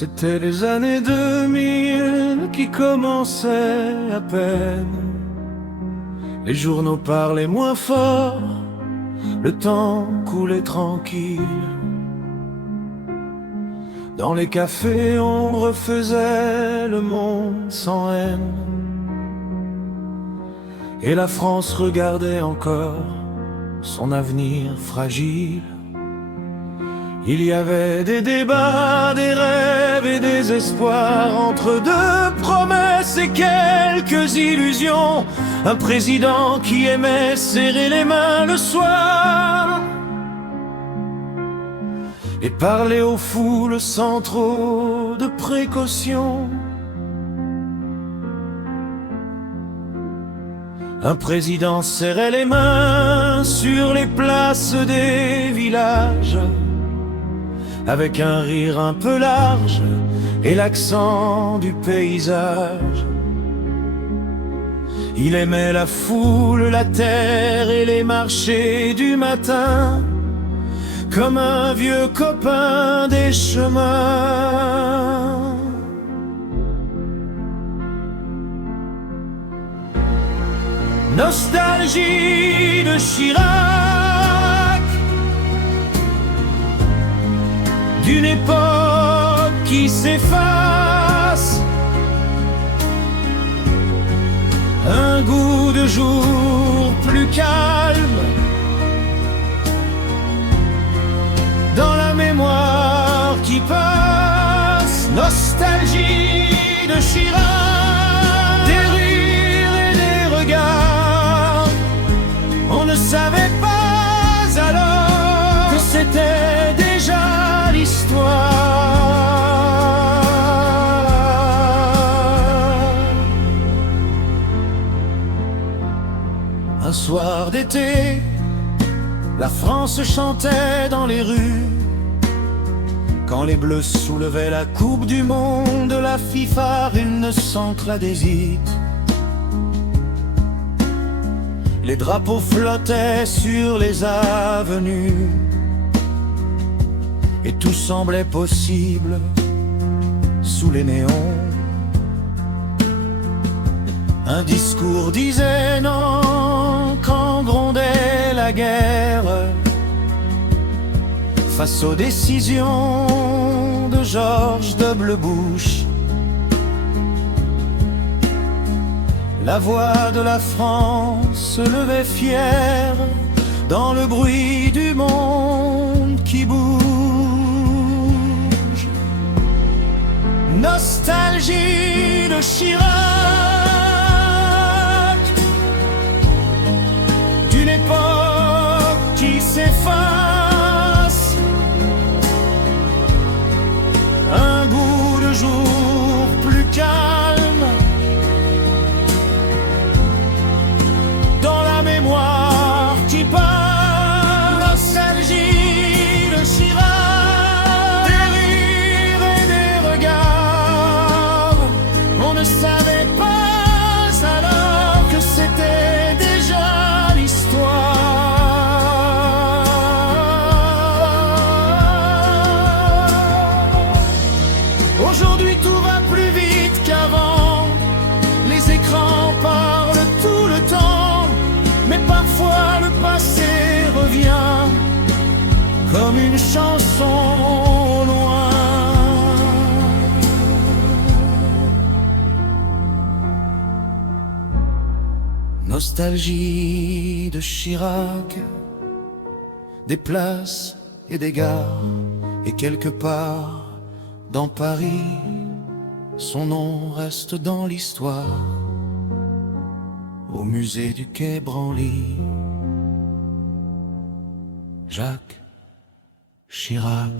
C'était les années 2000 qui commençaient à peine. Les journaux parlaient moins fort, le temps coulait tranquille. Dans les cafés on refaisait le monde sans haine. Et la France regardait encore son avenir fragile. Il y avait des débats, des rêves et des espoirs, entre deux promesses et quelques illusions. Un président qui aimait serrer les mains le soir et parler aux foules sans trop de précautions. Un président serrait les mains sur les places des villages, avec un rire un peu large et l'accent du paysage. Il aimait la foule, la terre et les marchés du matin, comme un vieux copain des chemins. Nostalgie de Chirac, d'une époque qui s'efface, un goût de jour plus calme dans la mémoire qui passe. Nostalgie de Chirac, des rires et des regards. On ne savait pas alors que c'était déjà l'histoire. Un soir d'été, la France chantait dans les rues, quand les Bleus soulevaient la coupe du monde, la FIFA une centre adhésite. Les drapeaux flottaient sur les avenues et tout semblait possible sous les néons. Un discours disait non quand grondait la guerre, face aux décisions de George W. Bush. La voix de la France se levait fière dans le bruit du monde qui bouge. Nostalgie de Chirac, d'une époque qui s'efface, un goût de jour plus calme dans la mémoire qui passe. Nostalgie de Chirac, des rires et des regards. On ne savait pas alors que c'était déjà l'histoire. Aujourd'hui tout va plus vite qu'avant, les écrans parlent tout le temps, mais parfois le passé revient comme une chanson au loin. Nostalgie de Chirac, des places et des gares, et quelque part dans Paris, son nom reste dans l'histoire, au musée du Quai Branly. Jacques Chirac.